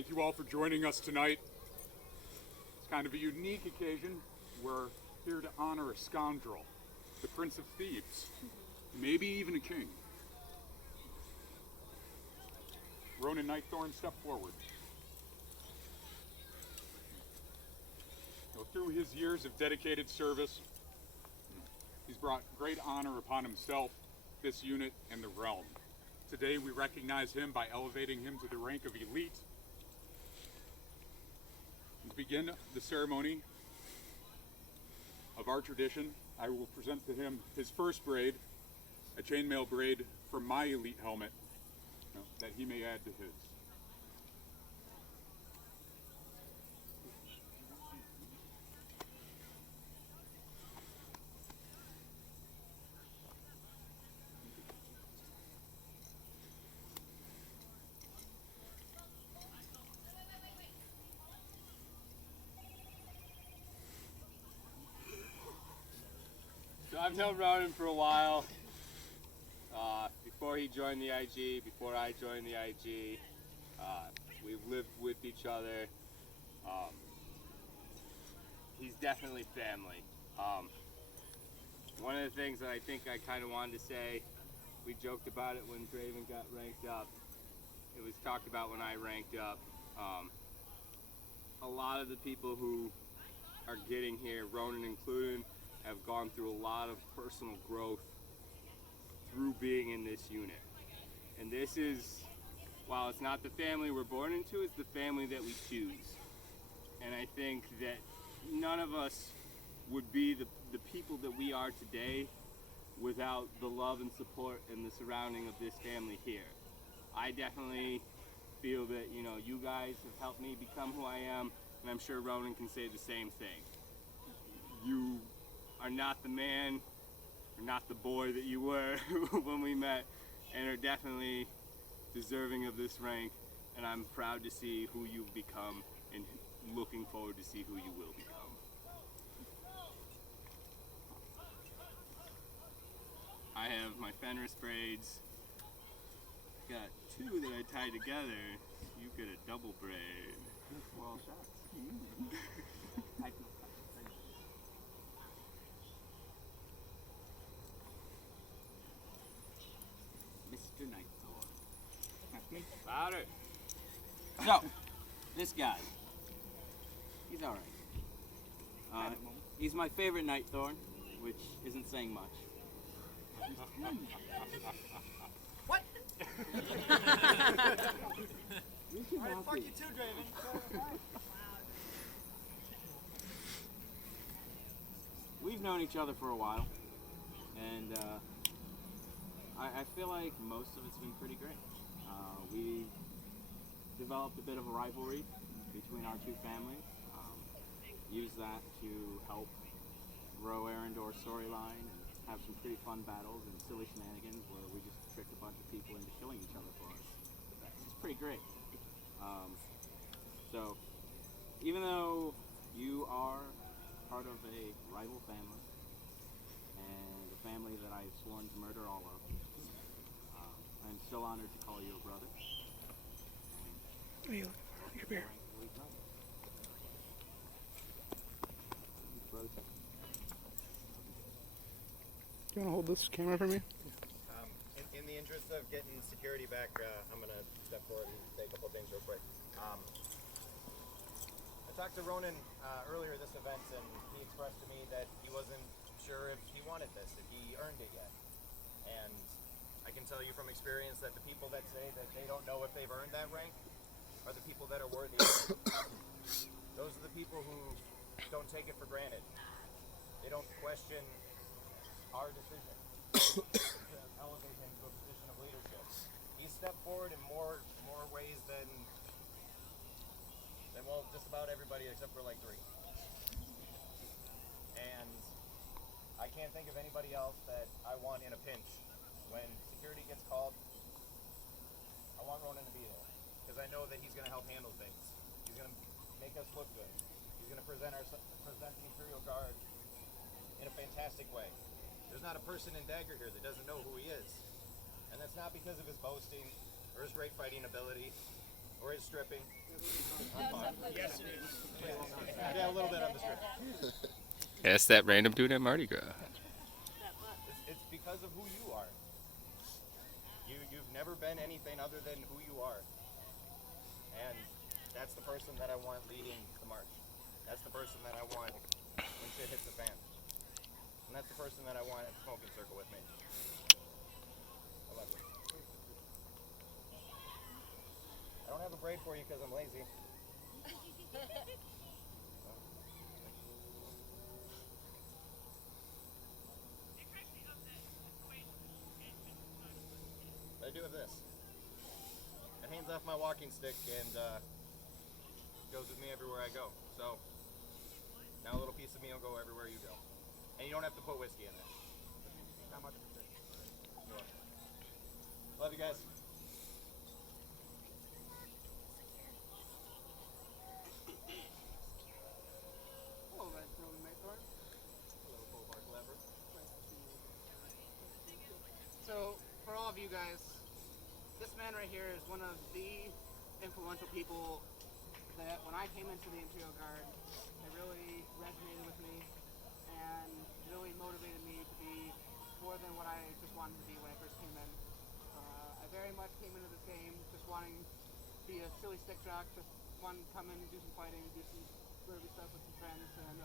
Thank you all for joining us tonight. It's kind of a unique occasion. We're here to honor a scoundrel, the Prince of Thieves, maybe even a king. Rhoenin Nightthorne, step forward. Now, through his years of dedicated service, he's brought great honor upon himself, this unit, and the realm. Today we recognize him by elevating him to the rank of elite. To begin the ceremony of our tradition, I will present to him his first braid, a chainmail braid from my elite helmet, that he may add to his. So I've known Rhoenin for a while. Before he joined the IG, before I joined the IG, we've lived with each other. He's definitely family. One of the things that I think I kind of wanted to say, we joked about it when Draven got ranked up. It was talked about when I ranked up. A lot of the people who are getting here, Rhoenin included, have gone through a lot of personal growth through being in this unit. And this is, while it's not the family we're born into, it's the family that we choose. And I think that none of us would be the people that we are today without the love and support and the surrounding of this family here. I definitely feel that, you guys have helped me become who I am, and I'm sure Rhoenin can say the same thing. You are not the man, or not the boy that you were when we met, and are definitely deserving of this rank, and I'm proud to see who you've become and looking forward to see who you will become. I have my Fenris braids. Got two that I tied together. You get a double braid. Well, shots. Mr. Nightthorne. That's me. About it. So, this guy. He's alright. He's my favorite Nightthorne, which isn't saying much. What? Alright, fuck you too, Draven. We've known each other for a while, and I feel like most of it's been pretty great. We developed a bit of a rivalry between our two families. Used that to help grow Arendor's storyline and have some pretty fun battles and silly shenanigans where we just tricked a bunch of people into killing each other for us. It's pretty great. So, even though you are part of a rival family, and a family that I've sworn to murder all of, I'm still honored to call you a brother. What are you looking for? Your beer. Do you want to hold this camera for me? In the interest of getting security back, I'm going to step forward and say a couple of things real quick. I talked to Rhoenin earlier this event, and he expressed to me that he wasn't sure if he wanted this, if he earned it yet. And I can tell you from experience that the people that say that they don't know if they've earned that rank are the people that are worthy of it. Those are the people who don't take it for granted. They don't question our decision to elevate him to a position of leadership. He's stepped forward in more ways than well, just about everybody except for like 3. And I can't think of anybody else that I want in a pinch. When security gets called, I want Rhoenin to be there, because I know that he's going to help handle things. He's going to make us look good. He's going to present the Imperial Guard in a fantastic way. There's not a person in Dagger here that doesn't know who he is. And that's not because of his boasting or his great fighting ability. Or is stripping? Yes, it is. Yeah, a little bit on the strip. That's that random dude at Mardi Gras. It's because of who you are. You've never been anything other than who you are. And that's the person that I want leading the march. That's the person that I want when shit hits the fan. And that's the person that I want at the smoking circle with me. I love you. I don't have a braid for you because I'm lazy. But I do have this. It hands off my walking stick and goes with me everywhere I go. So now a little piece of me will go everywhere you go. And you don't have to put whiskey in it. Not much of a trick. You're welcome. Love you guys. Hello, Rhoenin Nightthorne. Hello, Bolvar Clever. So, for all of you guys, this man right here is one of the influential people that when I came into the Imperial Guard, it really resonated with me and really motivated me to be more than what I just wanted to be when I first came in. I very much came into this game just wanting to be a silly stick jock, just wanting to come in and do some fighting, do some derby stuff with some friends, and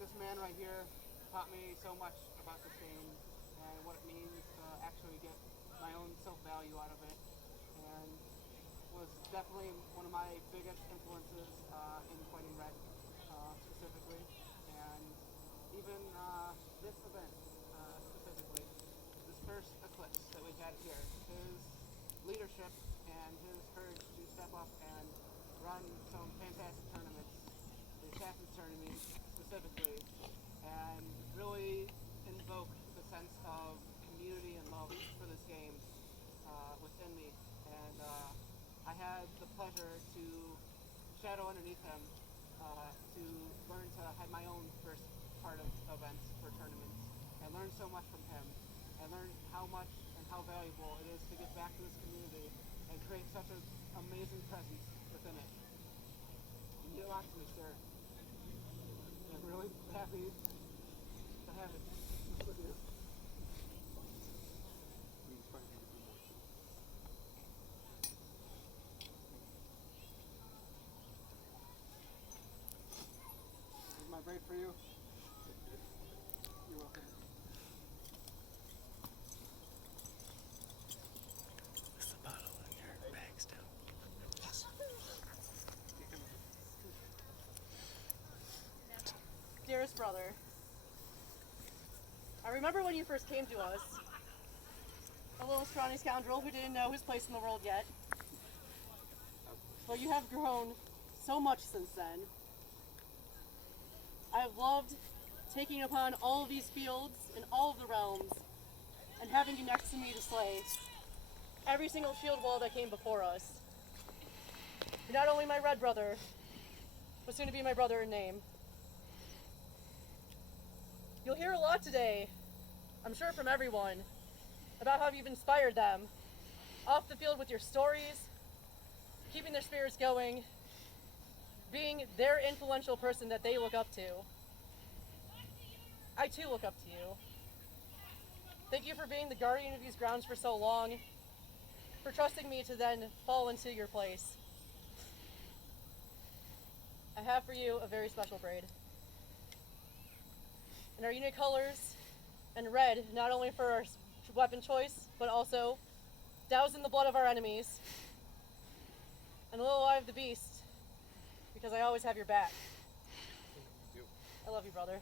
this man right here taught me so much about this game and what it means to actually get my own self-value out of it, and was definitely one of my biggest influences in fighting red specifically, and even this event specifically, this first eclipse that we had here, his leadership and his courage to step up and run some fantastic tournaments, the Assassin's Tournament specifically, and really invoke the sense of community and love for this game within me. And I had the pleasure to shadow underneath him to learn to have my own first part of events for tournaments. I learned so much from him. I learned how much and how valuable it is to give back to this community and create such an amazing presence within it. You mean a lot to me, sir. And I'm really happy to have it with you. This is my braid for you. You're welcome. There's a bottle in your bag still. Dearest brother, I remember when you first came to us, a little scrawny scoundrel who didn't know his place in the world yet. But you have grown so much since then. I have loved taking upon all of these fields in all of the realms and having you next to me to slay every single shield wall that came before us. You're not only my red brother, but soon to be my brother in name. You'll hear a lot today, I'm sure from everyone, about how you've inspired them off the field with your stories, keeping their spirits going, being their influential person that they look up to. I too look up to you. Thank you for being the guardian of these grounds for so long, for trusting me to then fall into your place. I have for you a very special braid. In our unique colors, and red, not only for our weapon choice, but also doused in the blood of our enemies, and a little eye of the beast, because I always have your back. I love you, brother.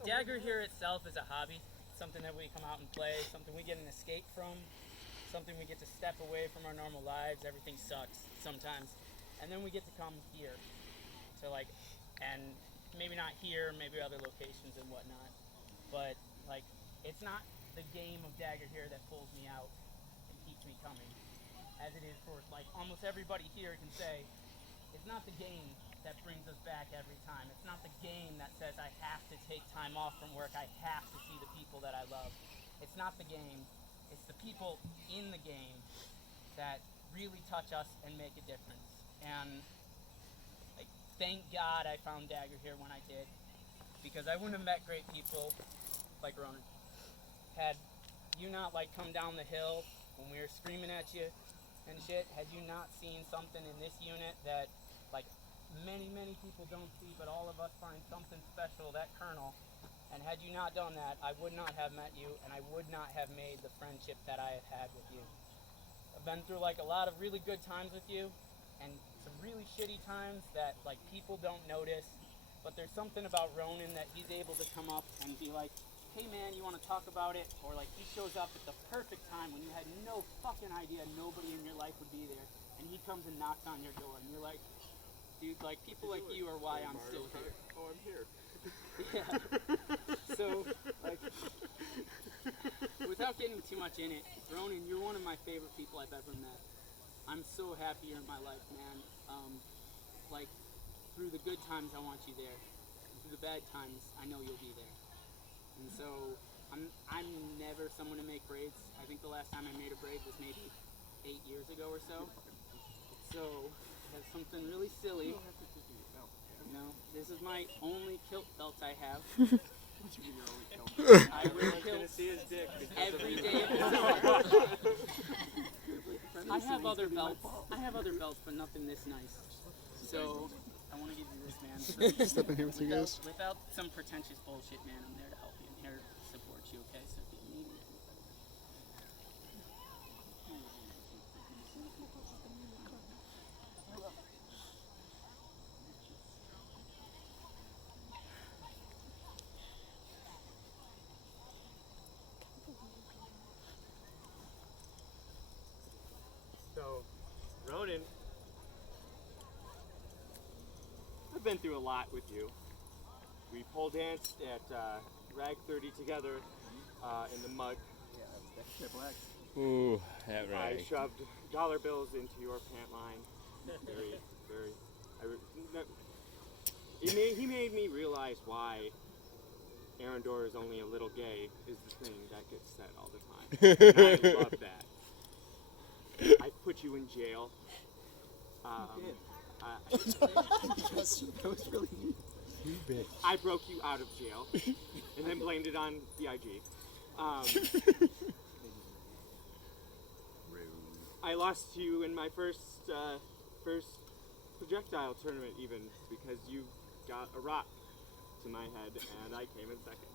Dagger here itself is a hobby, something that we come out and play, something we get an escape from, something we get to step away from our normal lives. Everything sucks sometimes, and then we get to come here to and maybe not here, maybe other locations and whatnot, but it's not the game of Dagger here that pulls me out and keeps keeps me coming. As it is for, like, almost everybody here can say, it's not the game that brings us back every time. It's not the game that says I have to take time off from work. I have to see the people that I love. It's not the game. It's the people in the game that really touch us and make a difference. And like, thank God I found Dagger here when I did, because I wouldn't have met great people like Rhoenin. Had you not like come down the hill when we were screaming at you and shit, had you not seen something in this unit that like many people don't see, but all of us find something special, that Colonel, and had you not done that, I would not have met you, and I would not have made the friendship that I have had with you. I've been through like a lot of really good times with you, and some really shitty times that like people don't notice, but there's something about Rhoenin that he's able to come up and be like, hey man, you want to talk about it? Or like he shows up at the perfect time when you had no fucking idea nobody in your life would be there, and he comes and knocks on your door, and you're like, dude, like people like you are why I'm still here. Oh, I'm here. Yeah. So, like, without getting too much in it, Rhoenin, you're one of my favorite people I've ever met. I'm so happy you're in my life, man. Like, through the good times, I want you there. And through the bad times, I know you'll be there. And so, I'm never someone to make braids. I think the last time I made a braid was maybe 8 years ago or so. So, I have something really silly. You know, this is my only kilt belt I have. I wear kilts every day of the summer. I have other belts, but nothing this nice. So, I want to give you this, man. So, Step in here with you guys. Without some pretentious bullshit, man, I'm there to help you. I'm here to support you, okay? So if you need me. So, Rhoenin, I've been through a lot with you. We pole danced at Rag 30 together in the mud. Ooh, that I right. shoved dollar bills into your pant line. He made me realize why Arendor is only a little gay is the thing that gets said all the time. And I love that. I put you in jail. That was really neat. I broke you out of jail and then blamed it on the IG. I lost to you in my first projectile tournament even because you got a rock to my head and I came in second.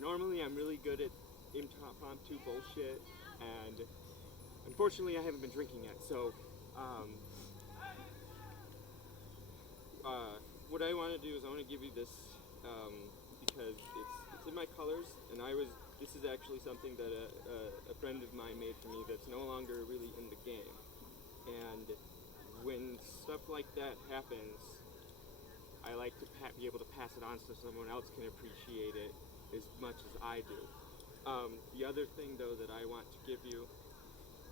Normally I'm really good at impromptu bullshit, and unfortunately I haven't been drinking yet, so what I want to do is I want to give you this because it's in my colors, and this is actually something that a friend of mine made for me that's no longer really in the game, and when stuff like that happens, I like to be able to pass it on so someone else can appreciate it as much as I do. The other thing, though, that I want to give you,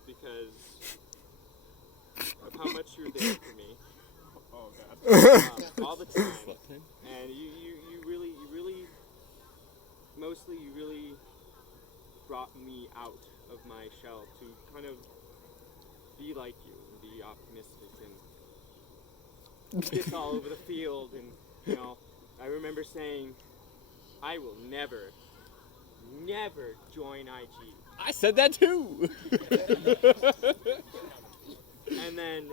because of how much you're there for me, all the time, and you really, mostly you really brought me out of my shell to kind of be like you, and be optimistic, and this all over the field, and, you know, I remember saying, I will never join IG. I said that too. And then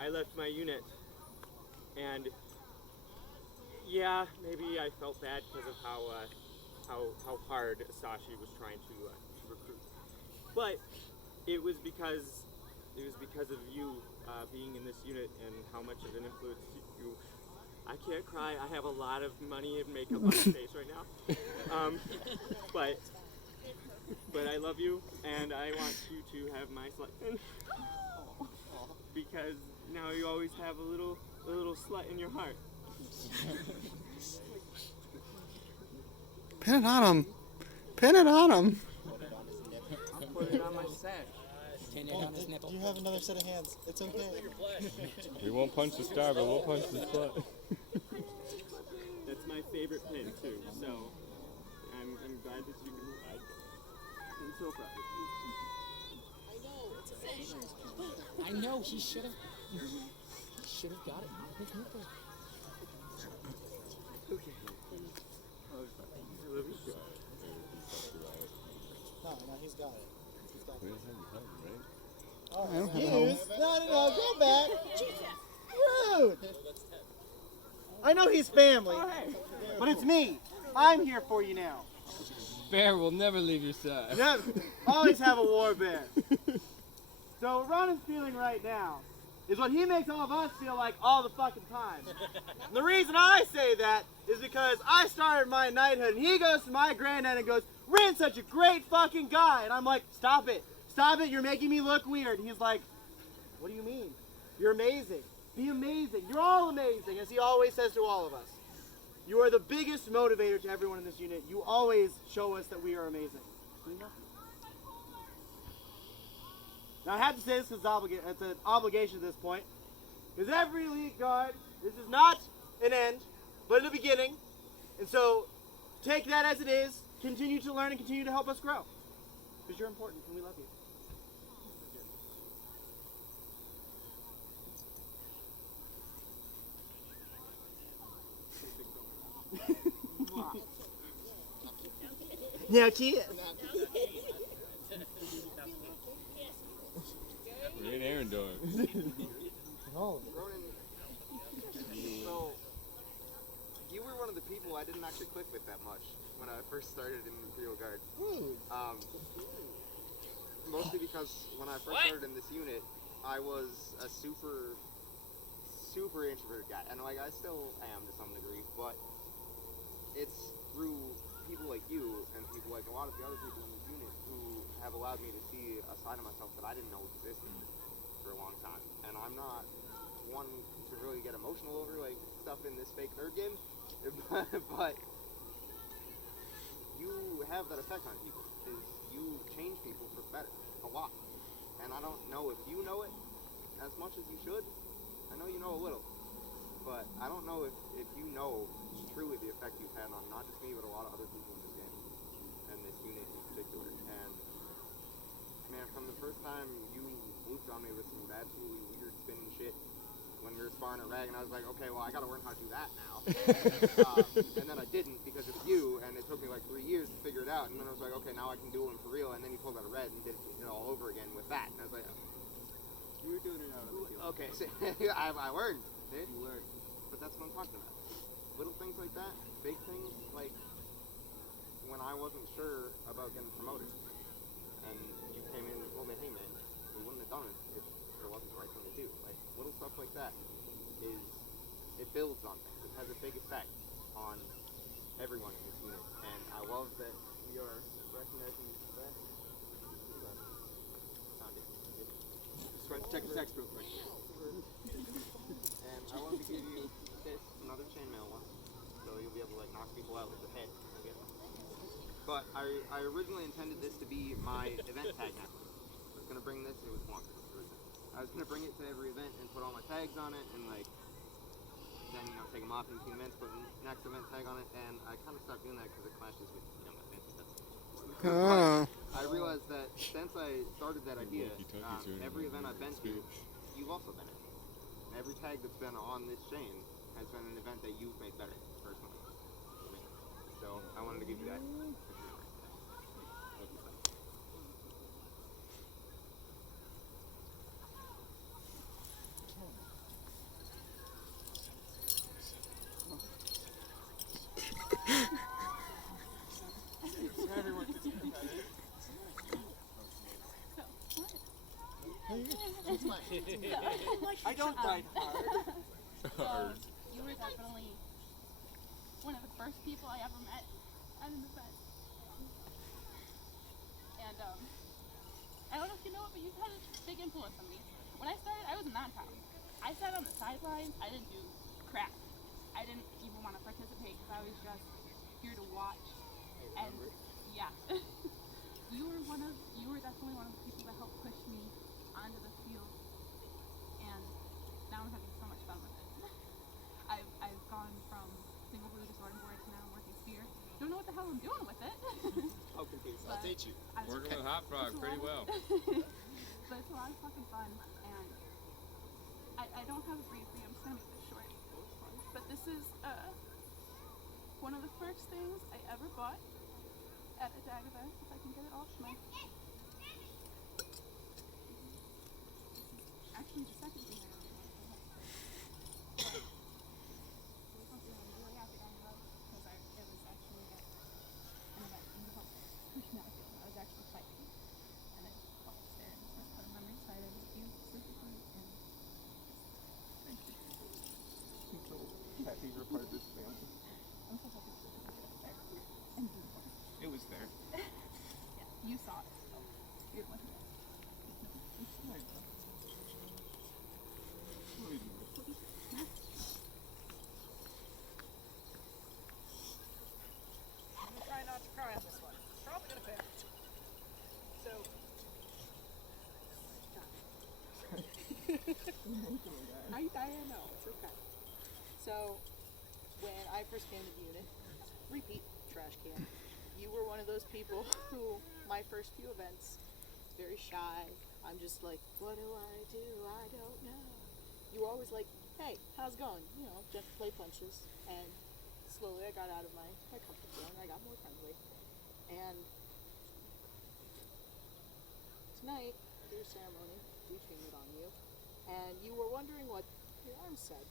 I left my unit, and yeah, maybe I felt bad because of how hard Sashi was trying to recruit. But it was because of you being in this unit and how much of an influence you. I can't cry. I have a lot of money and makeup on my face right now. But I love you, and I want you to have my slut. Because now you always have a little slut in your heart. Pin it on him. Pin it on him. put it on my set. Can you on his nipple? You have another set of hands. It's okay. We won't punch the star, but we'll punch the slut. That's my favorite pin too. So I'm glad that you can like it. I'm so proud of you. I know, he should have got it. No, he's got it. He's got We it. don't have the time, right? All right. No, go back. Rude. I know he's family, but it's me. I'm here for you now. Bear will never leave your side. Never. Always have a war bear. So what Ronan's feeling right now is what he makes all of us feel like all the fucking time. And the reason I say that is because I started my knighthood, and he goes to my granddad and goes, "Rin's such a great fucking guy." And I'm like, "Stop it. Stop it. You're making me look weird." And he's like, "What do you mean? You're amazing. Be amazing. You're all amazing," as he always says to all of us. You are the biggest motivator to everyone in this unit. You always show us that we are amazing. Now I have to say this because it's an obligation at this point. Because every elite guard, this is not an end, but a beginning. And so take that as it is, continue to learn and continue to help us grow. Because you're important and we love you. Now cheers. We're in Aaron door. Oh. Rhoenin, so you were one of the people I didn't actually click with that much when I first started in Imperial Guard. Mostly because when I first started in this unit, I was a super introverted guy, and like I still am to some degree, but it's through people like you and people like a lot of the other people in this unit who have allowed me to see a side of myself that I didn't know existed for a long time. And I'm not one to really get emotional over like stuff in this fake nerd game, but you have that effect on people. Is you change people for the better a lot, and I don't know if you know it as much as you should. I know you know a little, but I don't know if you know truly the effect you've had on not just me but a lot of other people in this game and this unit in particular. And man, from the first time you looped on me with some absolutely weird spinning shit when we were sparring at Rag, and I was like, okay, well I gotta learn how to do that now. And then I didn't because of you, and it took me like 3 years to figure it out, and then I was like, okay, now I can do it for real, and then you pulled out a Red and did it all over again with that, and I was like, You were doing it out of the field. okay, so I learned, dude. You learned. But that's what I'm talking about. Little things like that, big things, like when I wasn't sure about getting promoted, and you came in and told me, hey man, we wouldn't have done it if it wasn't the right thing to do. Like, little stuff like that it builds on things. It has a big effect on everyone in this unit, and I love that we are recognizing that. Found it. Just want to check the text real quick. And I wanted to give you this, another chainmail one, so you'll be able to like knock people out with the head. Okay? But I originally intended this to be my event tag necklace. I was gonna bring this, it was wonky. I was gonna bring it to every event and put all my tags on it, and like then take them off in between events, put the next event tag on it, and I kind of stopped doing that because it clashes with my fancy stuff. But I realized that since I started that idea, every event I've been to, you've also been in. Every tag that's been on this chain has been an event that you've made better, personally, for me. So I wanted to give you that. I don't die hard. You were definitely one of the first people I ever met at an event. And I don't know if you know it, but you've had a big influence on me. When I started, I was a non-com. I sat on the sidelines. I didn't do crap. I didn't even want to participate because I was just here to watch. And yeah. you were definitely one of the people that helped push me onto the field, and now I'm having so much fun with it. I've gone from single blue to sword and board to now I'm working spear. Don't know what the hell I'm doing with it. Oh, confused. I'll teach you. Working with Hot Frog pretty well. But it's a lot of fucking fun, and I don't have a brief for you. I'm just gonna make this short. But this is one of the first things I ever bought at a DAG event. If I can get it off my. Actually, the second thing I ever bought. It was something I'm really happy I love because it was actually an event and to help push me out of field. I was actually fighting, and I walked there and just put I'm excited with you specifically and. I'm so happy you're part of this family. I'm so happy to get up there and do more. It was there. Yeah, you saw it. So you're the one who knows. I'm gonna try not to cry on this one. Probably gonna fail. So. I know, it's okay. So, when I first came to the unit, repeat, trash can, you were one of those people who, my first few events, very shy. I'm just like, what do? I don't know. You were always like, hey, how's it going? You know, just play punches. And slowly I got out of my comfort zone. I got more friendly. And tonight, your ceremony, we trained it on you. And you were wondering what your arm said.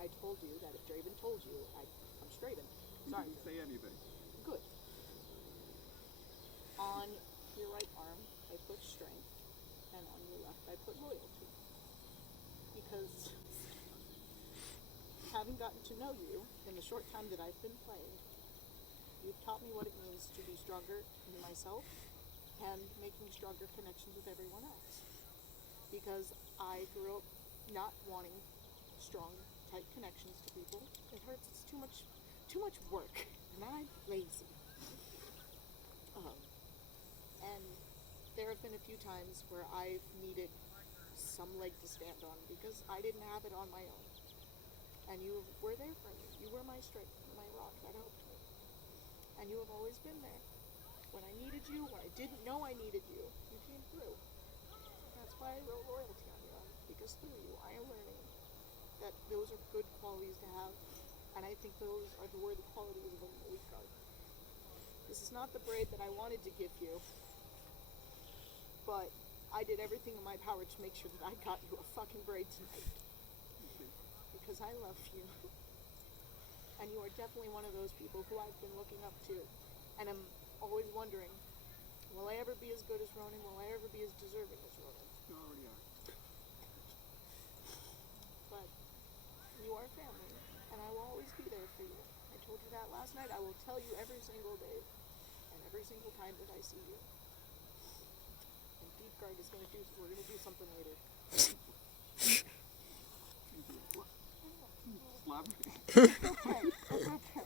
I told you that if Draven told you, I'd come straight in. Sorry. Didn't say anything. Good. On your right arm, I put strength, and on your left, I put loyalty. Because having gotten to know you in the short time that I've been playing, you've taught me what it means to be stronger in myself and making stronger connections with everyone else. Because I grew up not wanting strong, tight connections to people. It hurts. It's too much work, and I'm lazy. And there have been a few times where I've needed some leg to stand on because I didn't have it on my own. And you were there for me. You were my strength, my rock that helped me. And you have always been there. When I needed you, when I didn't know I needed you, you came through. That's why I wrote loyalty on you, because through you, I am learning that those are good qualities to have, and I think those are the worthy qualities of an elite guard. This is not the braid that I wanted to give you, but I did everything in my power to make sure that I got you a fucking braid tonight. Because I love you. And you are definitely one of those people who I've been looking up to, and I'm always wondering, will I ever be as good as Rhoenin? Will I ever be as deserving as Rhoenin? You already are. But you are family, and I will always be there for you. I told you that last night. I will tell you every single day, and every single time that I see you. And Deep Guard is we're gonna do something later. Slap me. It's okay. It's okay.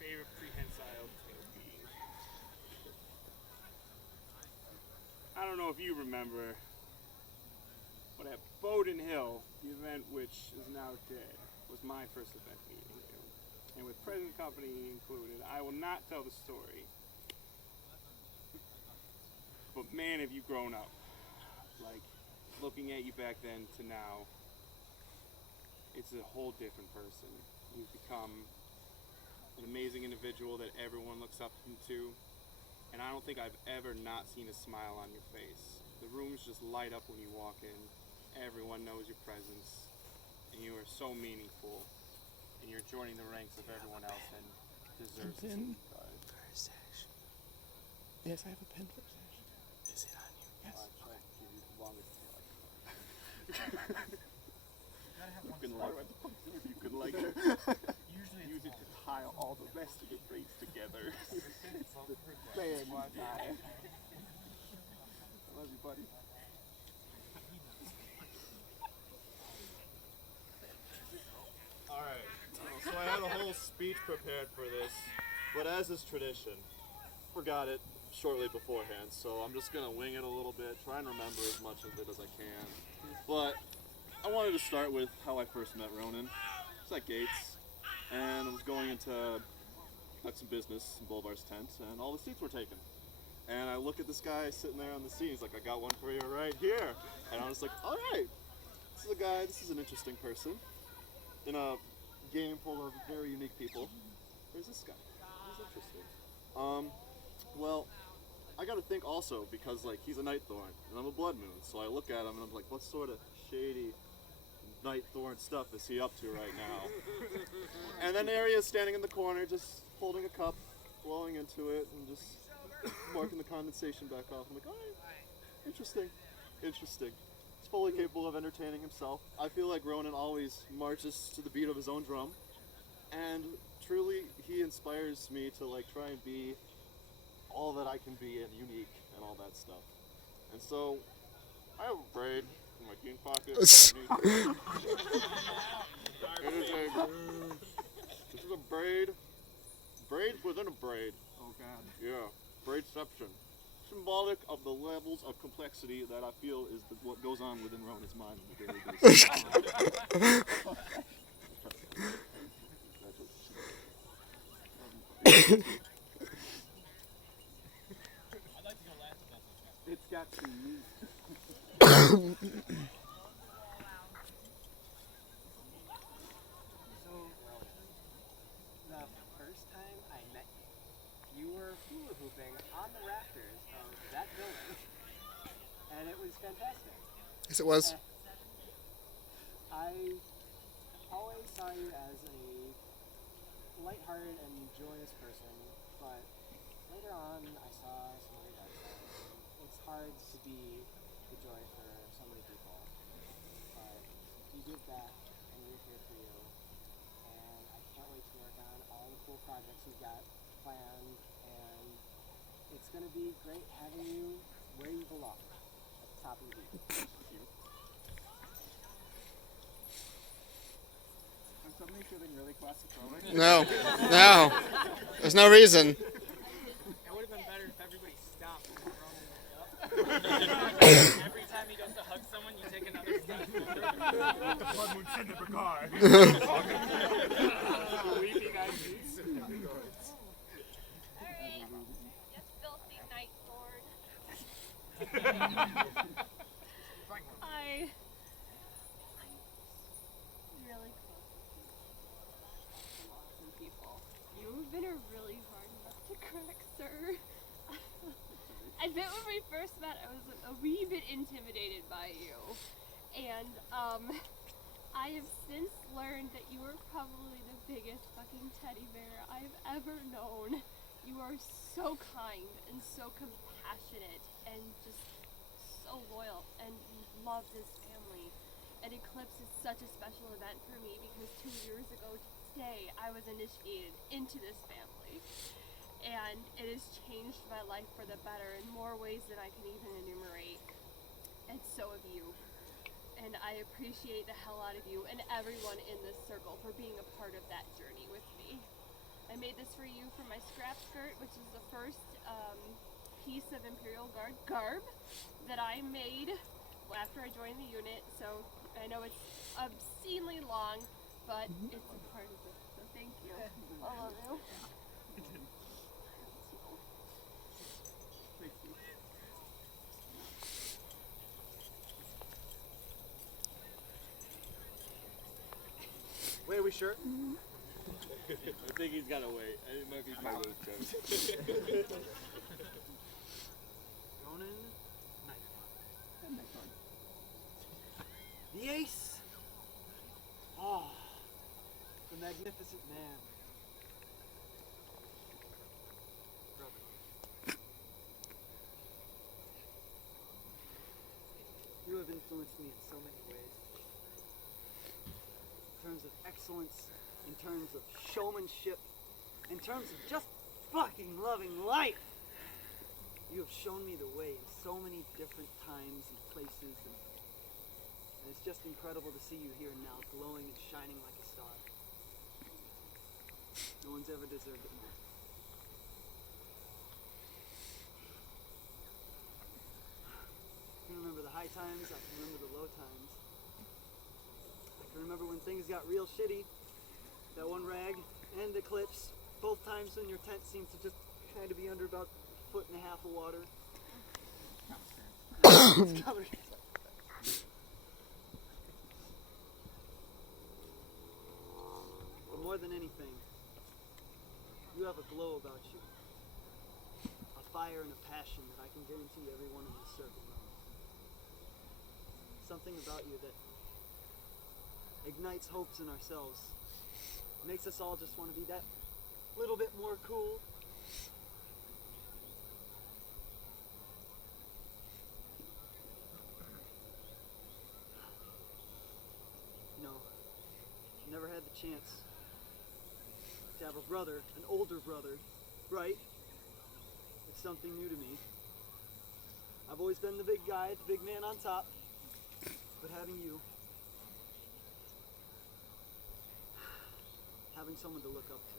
Favorite prehensile tail being. I don't know if you remember, but at Bowden Hill, the event which is now dead, was my first event meeting you. And with present company included, I will not tell the story. But man, have you grown up. Like, looking at you back then to now, it's a whole different person. You've become an amazing individual that everyone looks up to, and I don't think I've ever not seen a smile on your face. The rooms just light up when you walk in. Everyone knows your presence, and you are so meaningful, and you're joining the ranks of everyone else and deserves a Pin card. for Sash. Yes, I have a pin for Sash. Is it on you? Yes. I'll try to give you the longest tail I can. You can like Usually use it to tie all the rest of the braids together. Bam, tie. I love you, buddy. I had a whole speech prepared for this, but as is tradition, forgot it shortly beforehand, so I'm just gonna wing it a little bit, try and remember as much of it as I can. But I wanted to start with how I first met Rhoenin. I was at Gates, and I was going into like some business in Bolvar's tent, and all the seats were taken. And I look at this guy sitting there on the seat, he's like, I got one for you right here. And I was like, all right, this is a guy, this is an interesting person. In a game full of very unique people, there's this guy. He's interesting. Well, I gotta think also, because like he's a Nightthorne, and I'm a Blood Moon, so I look at him and I'm like, what sort of shady Nightthorne stuff is he up to right now? And then there he is standing in the corner, just holding a cup, blowing into it, and just marking the condensation back off. I'm like, alright, interesting, interesting. He's fully capable of entertaining himself. I feel like Rhoenin always marches to the beat of his own drum, and truly he inspires me to like try and be all that I can be and unique and all that stuff. And so I have a braid in my jean pocket. This is a braid. Braids within a braid. Oh God. Yeah, braidception. Symbolic of the levels of complexity that I feel is what goes on within Rhoenin's mind on a daily basis. I'd like to go last if that's okay. It's got some meat. So, the first time I met you, you were hula hooping on the rafters of that building, and it was fantastic. Yes, it was. I always saw you as a lighthearted and joyous person, but later on I saw some of your dark sides. It's hard to be the joy for so many people, but you did that, and we're here for you. And I can't wait to work on all the cool projects you've got planned, and it's going to be great having you where you belong, at the top of the league. I'm suddenly feeling really claustrophobic. No, no. There's no reason. It would have been better if everybody stopped and Rhoenin looked up. Every time he goes to hug someone, you take another step. Blood Moon send the guard. Weeping eyes send the guards. Alright, you filthy Nightthorne. I'm really close with some awesome people. You've been a really hard nut to crack, sir. I bet when we first met, I was a wee bit intimidated by you. And, I have since learned that you are probably the biggest fucking teddy bear I've ever known. You are so kind and so compassionate and just so loyal and love this family. And Eclipse is such a special event for me because 2 years ago today I was initiated into this family. And it has changed my life for the better in more ways than I can even enumerate. And so have you. And I appreciate the hell out of you and everyone in this circle for being a part of that journey with me. I made this for you for my scrap skirt, which is the first piece of Imperial Guard garb that I made after I joined the unit. So I know it's obscenely long, but it's a part of it. So thank you. I love you. Wait, are we sure? I think he's gotta wait. It might be my little joke. Rhoenin Nightthorne. The ace! Oh, the magnificent man. Brother. You have influenced me in so many ways. In terms of excellence, in terms of showmanship, in terms of just fucking loving life. You have shown me the way in so many different times and places, and it's just incredible to see you here now, glowing and shining like a star. No one's ever deserved it more. I can remember the high times, I can remember the low times. I can remember when things got real shitty. That one rag and Eclipse, both times when your tent seemed to just kind of be under about a foot and a half of water. It's covered. But more than anything, you have a glow about you. A fire and a passion that I can guarantee everyone in this circle knows. Something about you that ignites hopes in ourselves. Makes us all just want to be that little bit more cool. You know, never had the chance to have a brother, an older brother, right? It's something new to me. I've always been the big guy, the big man on top, but having you, having someone to look up to,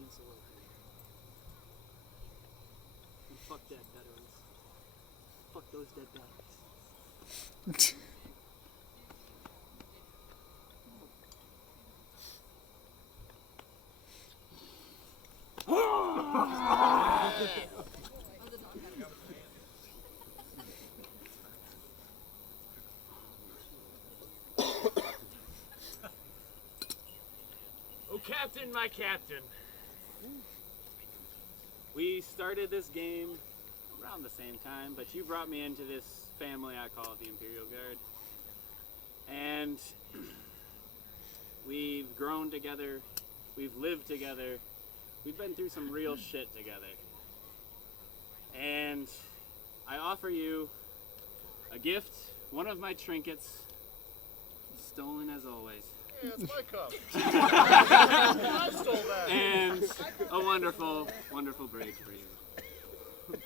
means the world to me. And fuck dead veterans. Fuck those dead veterans. Oh, Captain, my Captain. We started this game around the same time, but you brought me into this family I call the Imperial Guard. And we've grown together, we've lived together, we've been through some real shit together. And I offer you a gift, one of my trinkets, stolen as always. Yeah, it's my cup. I stole that. And a wonderful, wonderful braid for you. Is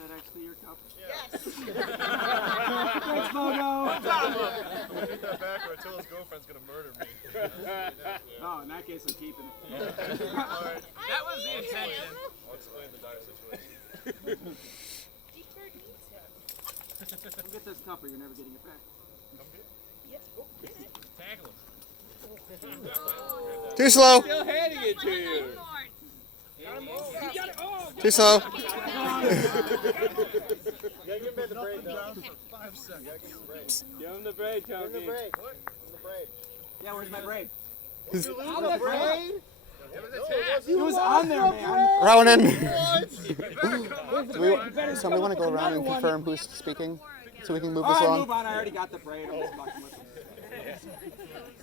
that actually your cup? Yes. Thanks, Mogo. I'm gonna get that back or Attila's girlfriend's gonna murder me. Oh, in that case, I'm keeping it. Alright. That was the intention. I'll explain the dire situation. Go get this cup or you're never getting it back. Come get it. Tackle him. Too slow. Still handing it to you. Too slow. You gotta give him the braid though. For 5 seconds. Give him the braid, Tony. Give him the braid. What? Give him the braid. Yeah, where's my braid? Did you lose the braid? He was on there, man. Ronan. Somebody want to go around and confirm who's speaking so we can move this Alright, along? move on. I already got the braid. I'm just fucking with him.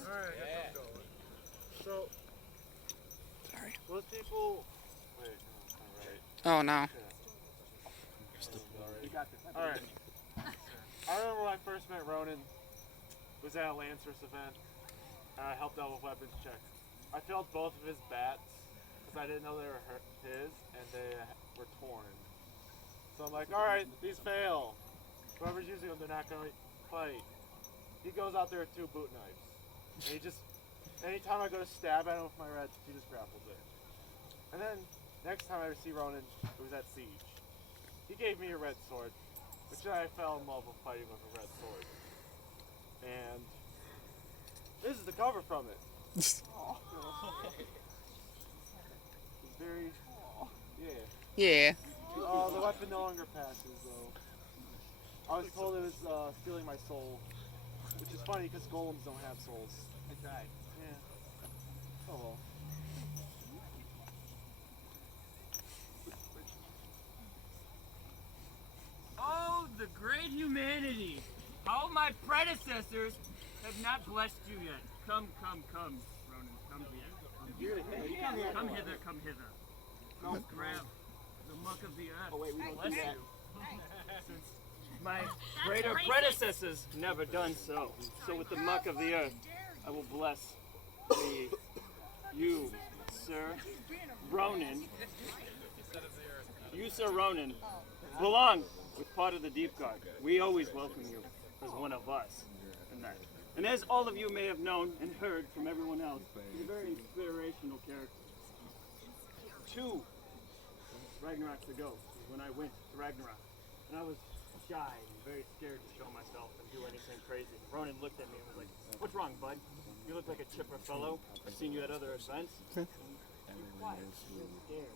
Alright, so, most people. Wait, no, Oh no. You got this. alright. I remember when I first met Rhoenin, it was at a Lancers event, and I helped out with weapons checks. I failed both of his bats, because I didn't know they were his, and they were torn. So I'm like, alright, these fail. Whoever's using them, they're not going to fight. He goes out there with 2 boot knives. And he just, anytime I go to stab at him with my reds, he just grapples it. And then, next time I ever see Rhoenin, it was at Siege. He gave me a red sword, which I fell in love with fighting with a red sword. And this is the cover from it. It's very, yeah. Yeah. The weapon no longer passes, though. I was told it was stealing my soul, which is funny because golems don't have souls. I tried. Yeah. Oh well. Oh, the great humanity! How my predecessors have not blessed you yet. Come, Rhoenin, come here. Come hither, come hither. Go grab the muck of the earth. Oh, wait, we don't bless do that. you. Since my greater predecessors never done so. So with the muck of the earth, I will bless you, Sir Rhoenin. You, Sir Rhoenin, belong with part of the Deep Guard. We always welcome you as one of us. And that And as all of you may have known and heard from everyone else, he's a very inspirational character. 2 Ragnaroks ago, when I went to Ragnarok, and I was shy and very scared to show myself and do anything crazy. Rhoenin looked at me and was like, "What's wrong, bud? You look like a chipper fellow. I've seen you at other events. Be quiet. You're scared.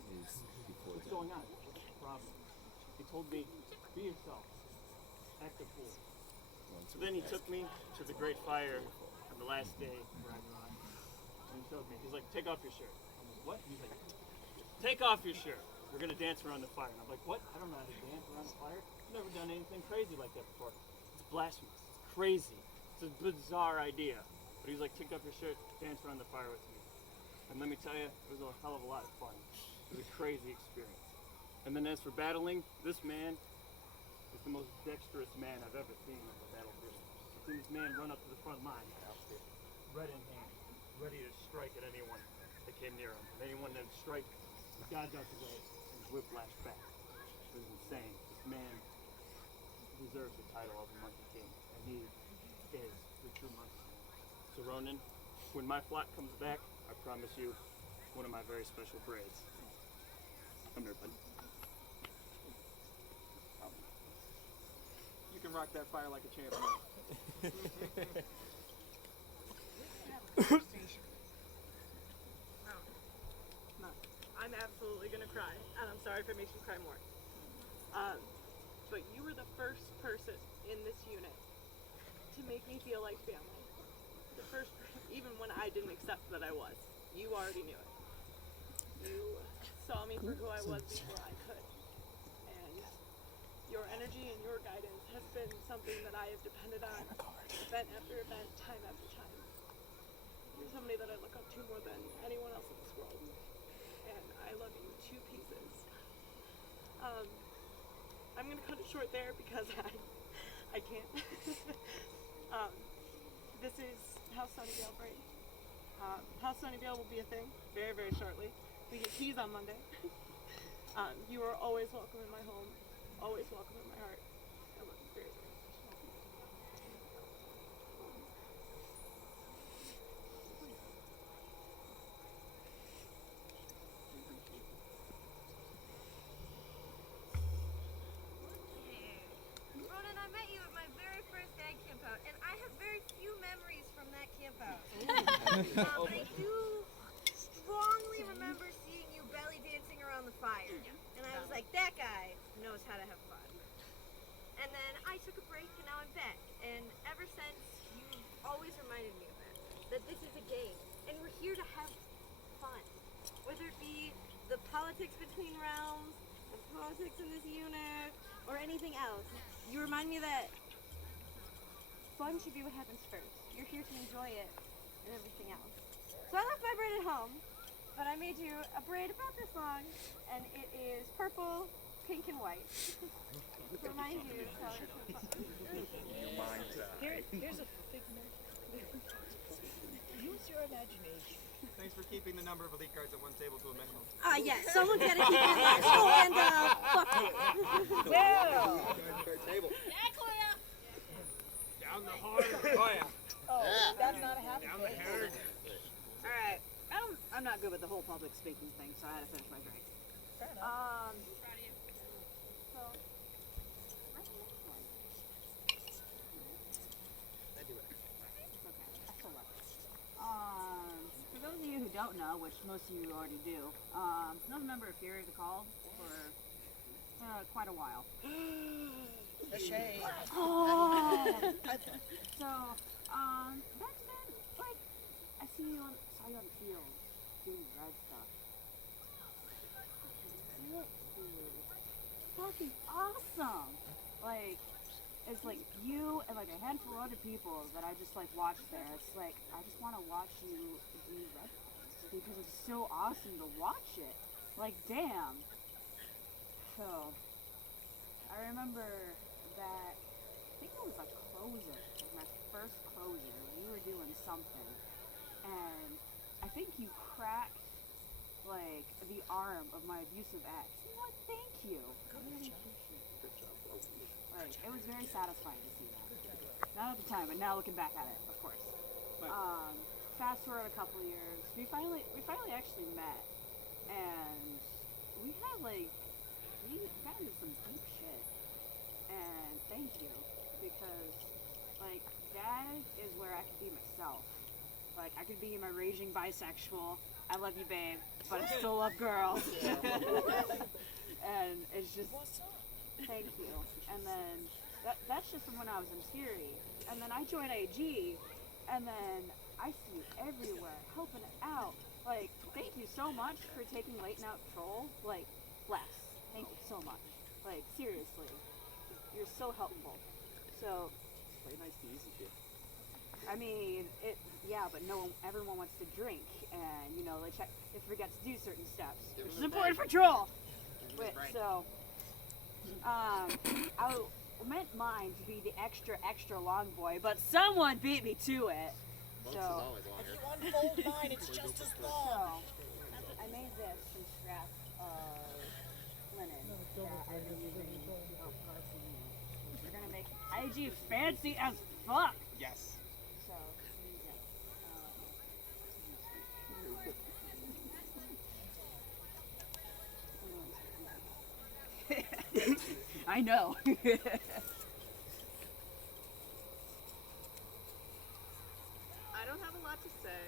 What's going on? What's the problem?" He told me, "Be yourself. Act a fool." So then he took me to the Great Fire on the last day of Ragnarok. And he showed me. He's like, "Take off your shirt." I'm like, "What?" He's like, "Take off your shirt. We're gonna dance around the fire." And I'm like, "What? I don't know how to dance around the fire. I've never done anything crazy like that before. It's blasphemous. It's crazy. It's a bizarre idea." But he's like, "Take off your shirt, dance around the fire with me." And let me tell you, it was a hell of a lot of fun. It was a crazy experience. And then as for battling, this man is the most dexterous man I've ever seen on the battlefield. I've seen this man run up to the front line, red in hand, ready to strike at anyone that came near him. And anyone that strike, he dodged out the way and whiplashed back. It was insane. This man deserves the title of a Monkey King, and he is the true Monkey King. So Rhoenin, when my flock comes back, I promise you one of my very special braids. Come here, bud. You can rock that fire like a champ. No, I'm absolutely gonna cry, and I'm sorry if it makes you cry more. But you were the first person in this unit to make me feel like family. The first person, even when I didn't accept that I was. You already knew it. You saw me for who I was before I could. And your energy and your guidance has been something that I have depended on event after event, time after time. You're somebody that I look up to more than anyone else in this world. And I love you to pieces. I'm gonna cut it short there because I can't. This is House Sunnydale break. House Sunnydale will be a thing very, very shortly. We get keys on Monday. You are always welcome in my home, always welcome in my heart. I love you very, very much. Rhoenin, I met you at my very first ag camp out, and I have very few memories from that camp out. But I do strongly remember seeing you belly dancing around the fire. And I was like, that guy knows how to have fun. And then I took a break, and now I'm back. And ever since, you've always reminded me of that this is a game, and we're here to have fun. Whether it be the politics between realms, the politics in this unit, or anything else. You remind me that fun should be what happens first. You're here to enjoy it and everything else. So I left my braid at home, but I made you a braid about this long, and it is purple, pink, and white. To remind you to have fun. Here's a figment. Use your imagination. Thanks for keeping the number of elite guards at one table to a minimum. Yes, someone get it. Oh, and fuck you. Well. Table. Down the heart. Oh yeah. Oh, that's not a happy Down the herd. Alright. I'm not good with the whole public speaking thing, so I had to finish my drink. Fair enough. So, I do it. it's okay. I still love it. For those of you who don't know, which most of you already do, I was a member of Fury the Call for quite a while. A shame. Oh! So, back then, like, I saw you on the field doing red stuff. Shit, dude. Fucking awesome! Like, it's like you and like a handful of other people that I just like watch there. It's like, I just want to watch you do red things because it's so awesome to watch it. Like, damn. So, I remember that, I think it was a closer, like my first closer. We were doing something, and I think you cracked like the arm of my abusive ex. You know what? Thank you. I really appreciate it. Like, it was very satisfying to see that. Not at the time, but now looking back at it, of course. Fast forward a couple years, we finally actually met, and we got into some deep shit. And thank you, because like that is where I could be myself. Like I could be my raging bisexual. I love you, babe, but I still love girls. And it's just thank you. And then that's just from when I was in Fury. And then I joined AG, and then I see you everywhere, helping it out. Like, thank you so much for taking Late Night Troll. Like, bless. Thank you so much. Like, seriously. You're so helpful. So, Late night's the easy shit. I mean, but everyone wants to drink, and, you know, they forget to do certain steps, which is important for Troll. So, I meant mine to be the extra long boy, but someone beat me to it. Monks So, is always longer. If you unfold mine, it's just as long. so, I made this from scrap of linen that I've been using. We're gonna make IG fancy as fuck. Yes. So, I know. I don't have a lot to say,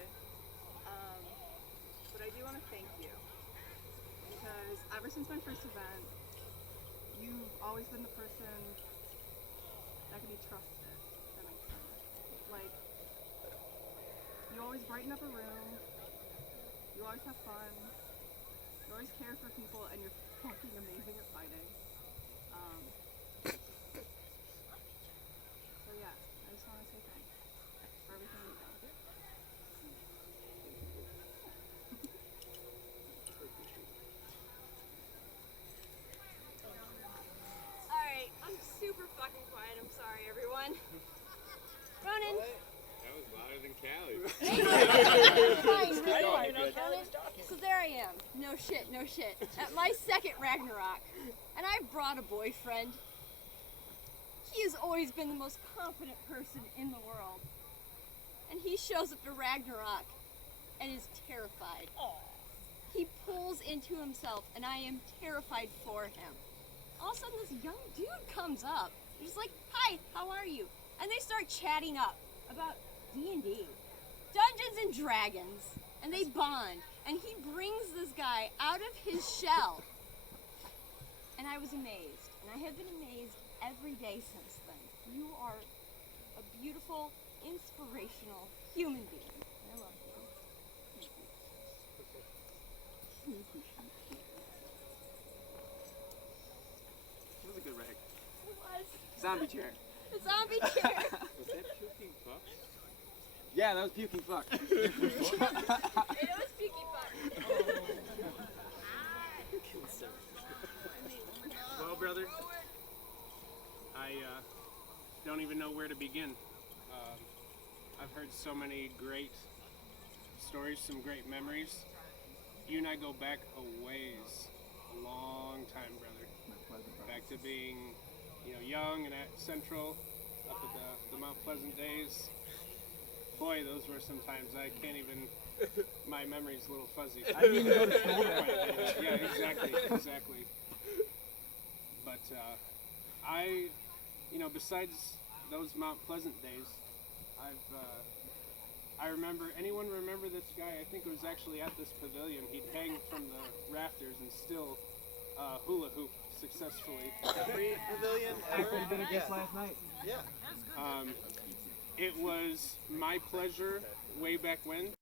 but I do want to thank you, because ever since my first event, you've always been the person that can be trusted. If that makes sense. Like, you always brighten up a room, you always have fun, you always care for people, and you're fucking amazing at fighting. So yeah, I just want to say thanks for everything you've done. Alright, I'm super fucking quiet. I'm sorry, everyone. Rhoenin. That was louder than Callie. Fine, Rhoenin. So there I am. No shit. At my second Ragnarok. And I brought a boyfriend. He has always been the most confident person in the world. And he shows up to Ragnarok and is terrified. He pulls into himself, and I am terrified for him. All of a sudden, this young dude comes up. He's like, "Hi, how are you?" And they start chatting up about D&D, Dungeons and Dragons, and they bond. And he brings this guy out of his shell. And I was amazed, and I have been amazed every day since then. You are a beautiful, inspirational human being. I love you. Thank you. It was a good rag. It was. Zombie chair. The zombie chair. Was that puking fuck? Yeah, that was puking fuck. It was Peaky Fuck. Well, brother, I don't even know where to begin. I've heard so many great stories, some great memories. You and I go back a ways, a long time, brother. Back to being, young and at Central, up at the Mount Pleasant days. Boy, those were some times I can't even. My memory's a little fuzzy. I didn't even go to school there. Yeah, exactly. But besides those Mount Pleasant days, I remember. Anyone remember this guy? I think it was actually at this pavilion. He'd hang from the rafters and still hula hoop successfully. Every pavilion ever. I've been a guest last night. Yeah. It was my pleasure way back when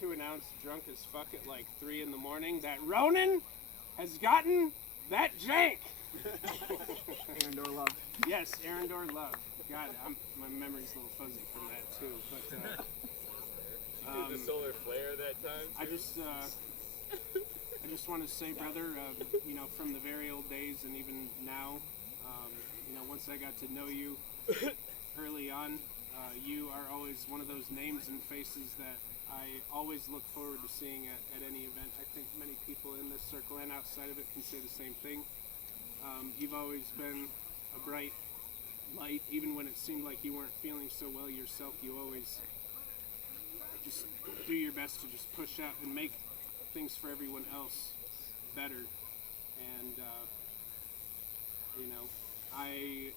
to announce drunk as fuck at like 3 in the morning that Rhoenin has gotten that jank. Arendor love. Yes, Arendor love. God, my memory's a little fuzzy from that too. But You did the solar flare that time. I just want to say, brother, from the very old days and even now, once I got to know you early on, you are always one of those names and faces that I always look forward to seeing at any event. I think many people in this circle and outside of it can say the same thing. You've always been a bright light, even when it seemed like you weren't feeling so well yourself. You always just do your best to just push out and make things for everyone else better. And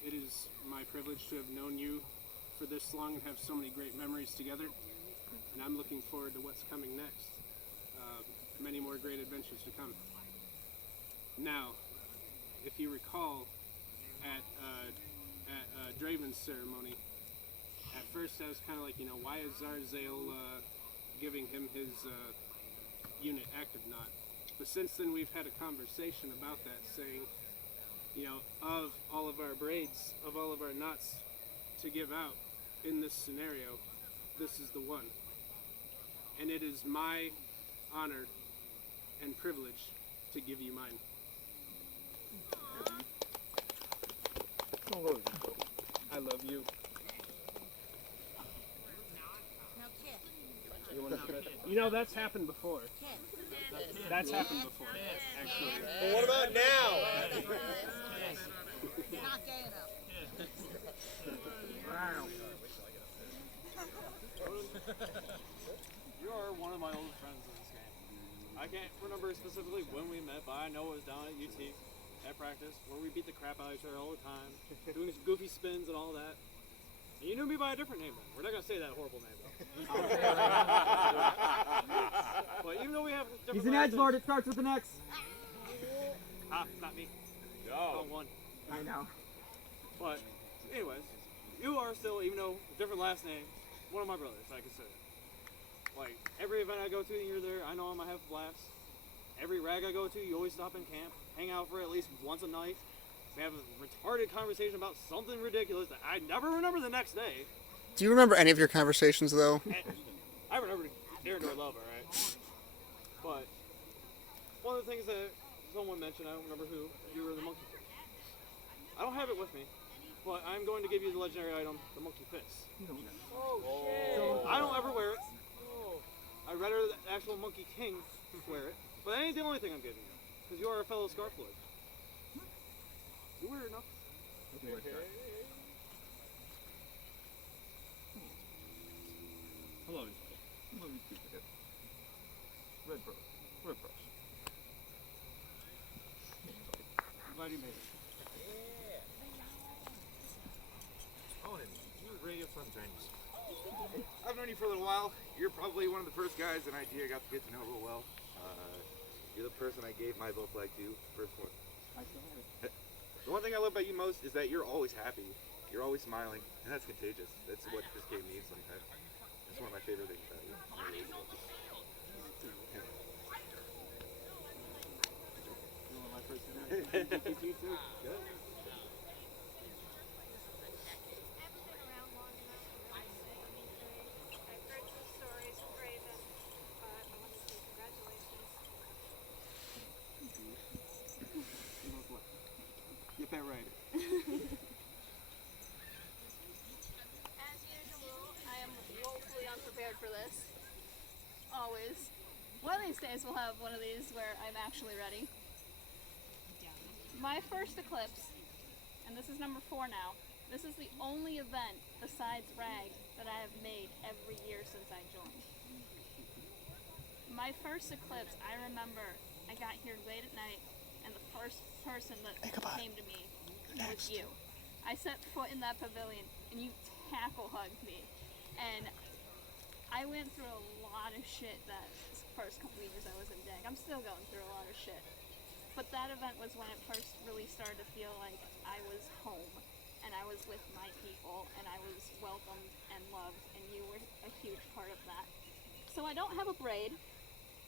it is my privilege to have known you for this long and have so many great memories together. And I'm looking forward to what's coming next. Many more great adventures to come. Now, if you recall, at Draven's ceremony, at first I was kind of like, why is Zarzale giving him his unit active knot? But since then we've had a conversation about that, saying, of all of our braids, of all of our knots to give out in this scenario, this is the one. And it is my honor and privilege to give you mine. I love you. That's happened before. That's happened before, actually. Well, what about now? Not gay enough. You are one of my oldest friends in this game. I can't remember specifically when we met, but I know it was down at UT at practice where we beat the crap out of each other all the time, doing goofy spins and all that. And you knew me by a different name then. We're not going to say that horrible name though. But even though we have different He's an edgelord, it starts with an X. Not me. No. One. I know. But, anyways, you are still, even though different last name, one of my brothers, I consider. Like, every event I go to and you're there, I know I'm going to have a blast. Every rag I go to, you always stop in camp, hang out for at least once a night. We have a retarded conversation about something ridiculous that I never remember the next day. Do you remember any of your conversations, though? I remember Aaron to love, alright? But, one of the things that someone mentioned, I don't remember who, you were the monkey piss. I don't have it with me, but I'm going to give you the legendary item, the monkey piss. Oh. I don't ever wear it. I'd rather the actual Monkey King wear it, but that ain't the only thing I'm giving you, because you are a fellow Scarflord. You wear it enough. Hello, let me keep it. Red brush. I'm glad you made it. Rhoenin, you radio from Chinese. I've known you for a little while. You're probably one of the first guys an idea got to get to know real well. You're the person I gave my vote flag to, first one. The one thing I love about you most is that you're always happy. You're always smiling, and that's contagious. That's what this game needs sometimes. That's one of my favorite things about you. You too. Good. Get that right. As usual, I am woefully unprepared for this. Always. One of these days we'll have one of these where I'm actually ready. My first eclipse, and this is number 4 now, this is the only event besides RAG that I have made every year since I joined. My first eclipse, I remember I got here late at night, and the first person that came to me was you. I set foot in that pavilion, and you tackle hugged me. And I went through a lot of shit that first couple of years I was in DEG. I'm still going through a lot of shit. But that event was when it first really started to feel like I was home, and I was with my people, and I was welcomed and loved, and you were a huge part of that. So I don't have a braid,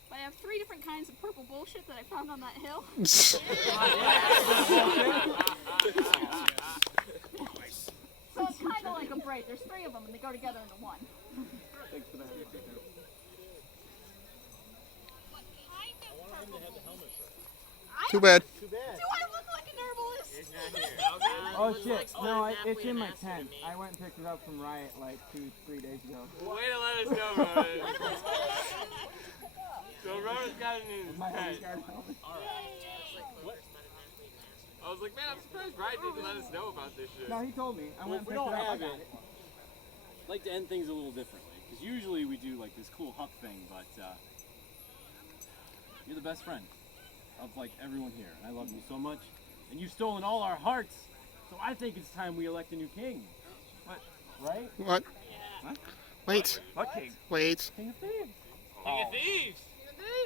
but I have 3 different kinds of purple bullshit that I found on that hill. So it's kind of like a braid. There's 3 of them, and they go together into one. Thanks for that. Too bad. Do I look like an herbalist? Oh shit, no, it's in my tent. I went and picked it up from Riot like 2-3 days ago. Way to let us go, Rhoenin. So Rhoenen's got it in his tent. I was like, man, I'm surprised Brian didn't let us know about this shit. No, he told me. I Well, went if and we picked don't it up. I have got it, I'd like to end things a little differently. Because usually we do like this cool huck thing, but you're the best friend of like everyone here. And I love you so much. And you've stolen all our hearts. So I think it's time we elect a new king. What? Right? What? What? Wait. What king? Wait. King of Thieves. King of Thieves!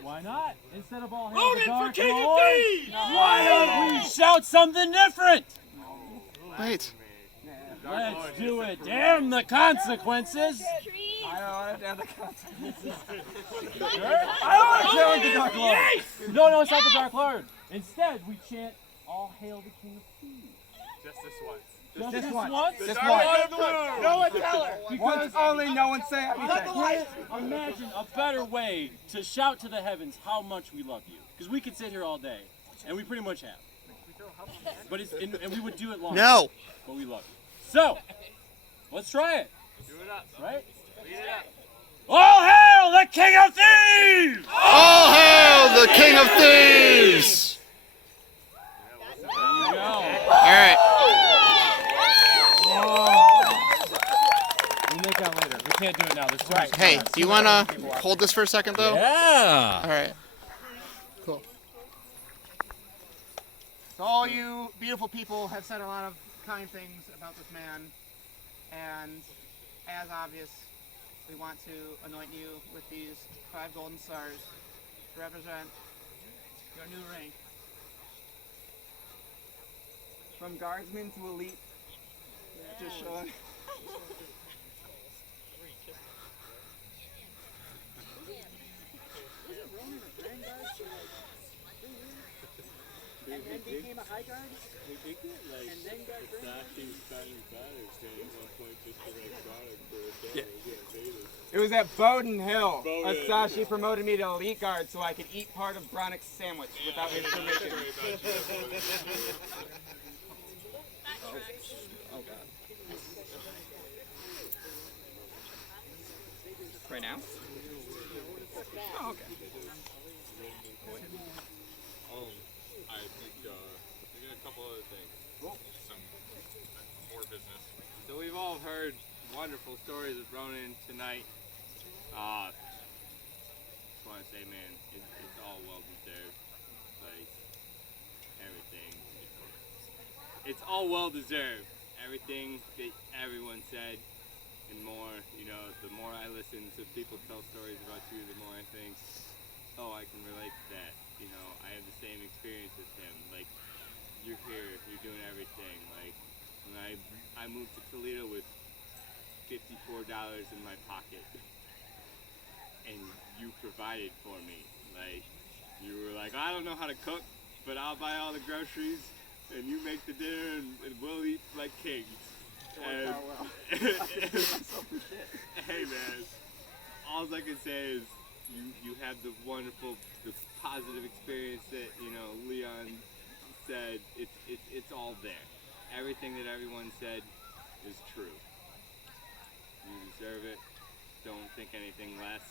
Why not? Instead of all hail Vote the in for Dark King of Lord, Thieves! why don't we shout something different? Wait. Let's do it. Damn the consequences. I don't want to have the consequences. I don't want to challenge the Dark Lord. No, it's not the Dark Lord. Instead, we chant, all hail the King of Thieves. Just this once. Just this this once. once? Just Just once. once. No one tell her. Because only, no one say anything. I can't imagine a better way to shout to the heavens how much we love you. Because we could sit here all day, and we pretty much have. But and we would do it long. No. But we love you. So, let's try it. Do it up. Right? Lead it up. All hail the King of Thieves! All hail the King of Thieves! There you go. All right. We'll make that later. We can't do it now. There's too much. Hey, do you want to hold this for a second, though? Yeah. All right. Cool. So all you beautiful people have said a lot of kind things about this man, and as obvious, we want to anoint you with these 5 golden stars to represent your new rank. From guardsman to elite. Just Sean. And then became a high guard? We did get like And then got Asashi's signing batters saying at one point just the right product for a Yeah. invaders. It was at Bowden Hill. Bowden. Asashi promoted me to elite guard so I could eat part of Bronick's sandwich without his permission. Oh god. Right now? Oh, okay. I think we got a couple other things. Some more business. So we've all heard wonderful stories of Rhoenin tonight. Just want to say, man, it's all well deserved. Like, everything. It's all well deserved. Everything that everyone said and more, you know, the more I listen to people tell stories about you, the more I think, oh, I can relate to that. You know, I have the same experience as him. Like, you're here, you're doing everything. Like, when I moved to Toledo with $54 in my pocket, and you provided for me. Like, you were like, I don't know how to cook, but I'll buy all the groceries, and you make the dinner, and we'll eat like kings. And, hey man, all I can say is you had the wonderful, the positive experience that, you know, Leon said. It's all there. Everything that everyone said is true. You deserve it. Don't think anything less.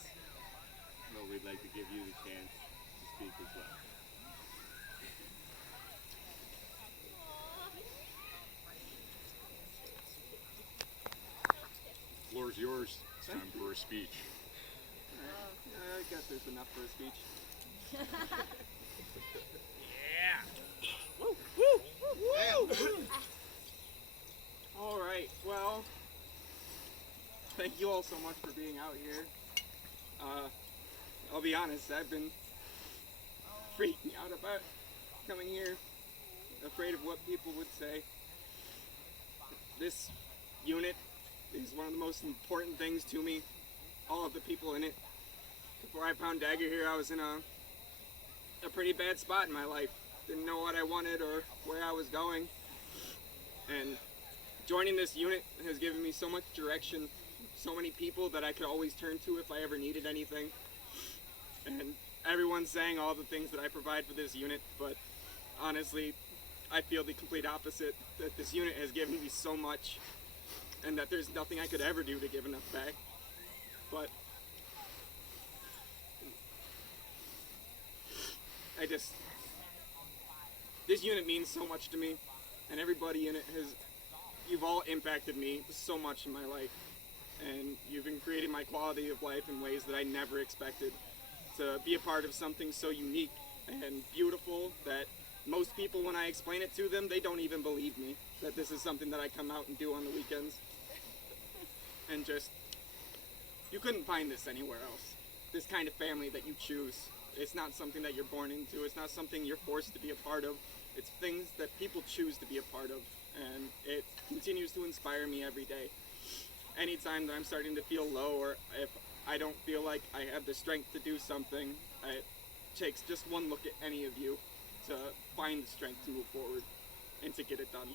But we'd like to give you the chance to speak as well. Floor's yours. It's time for a speech. I guess there's enough for a speech. Yeah. Woo! Woo! Woo! All right. Well, thank you all so much for being out here. I'll be honest. I've been freaking out about coming here, afraid of what people would say. This unit is one of the most important things to me. All of the people in it. Before I found Dagger here, I was in a pretty bad spot in my life. Didn't know what I wanted or where I was going. And joining this unit has given me so much direction, so many people that I could always turn to if I ever needed anything. And everyone's saying all the things that I provide for this unit, but honestly, I feel the complete opposite, that this unit has given me so much and that there's nothing I could ever do to give enough back. But This unit means so much to me, and everybody in it you've all impacted me so much in my life, and you've been creating my quality of life in ways that I never expected. To be a part of something so unique and beautiful that most people, when I explain it to them, they don't even believe me that this is something that I come out and do on the weekends. And just, you couldn't find this anywhere else. This kind of family that you choose. It's not something that you're born into. It's not something you're forced to be a part of. It's things that people choose to be a part of. And it continues to inspire me every day. Anytime that I'm starting to feel low, or if I don't feel like I have the strength to do something, it takes just one look at any of you to find the strength to move forward and to get it done.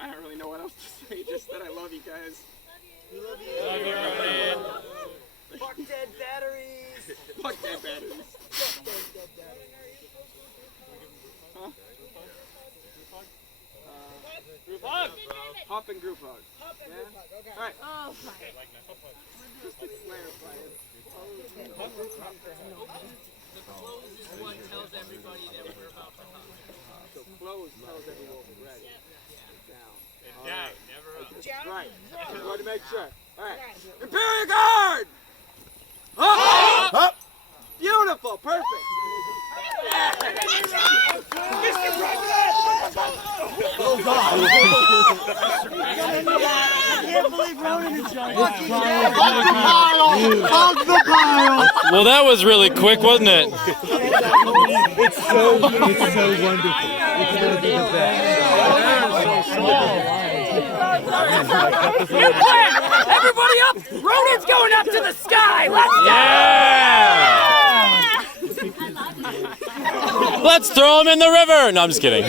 I don't really know what else to say, just that I love you guys. We love you. Love you, Rhoenin. Fuck dead batteries. Fuck dead batteries. Fuck dead batteries. Huh? Group hug. Hop and group hug. Hop and group hug. Okay. All right. Oh, Just to clarify it. The close is what tells everybody that we're about to hug. So close tells everyone we're ready. Down. And down, never up. Right. Just wanted to make sure. All right. Imperial Guard! Up! Up! Beautiful. Perfect. Oh God! I can't believe Rhoenin is joining us. Hug the pile! Well, that was really quick, wasn't it? It's so wonderful. It's gonna be the best. New plan! Everybody up! Rhoenin's going up to the sky! Let's go! Let's throw him in the river! No, I'm just kidding.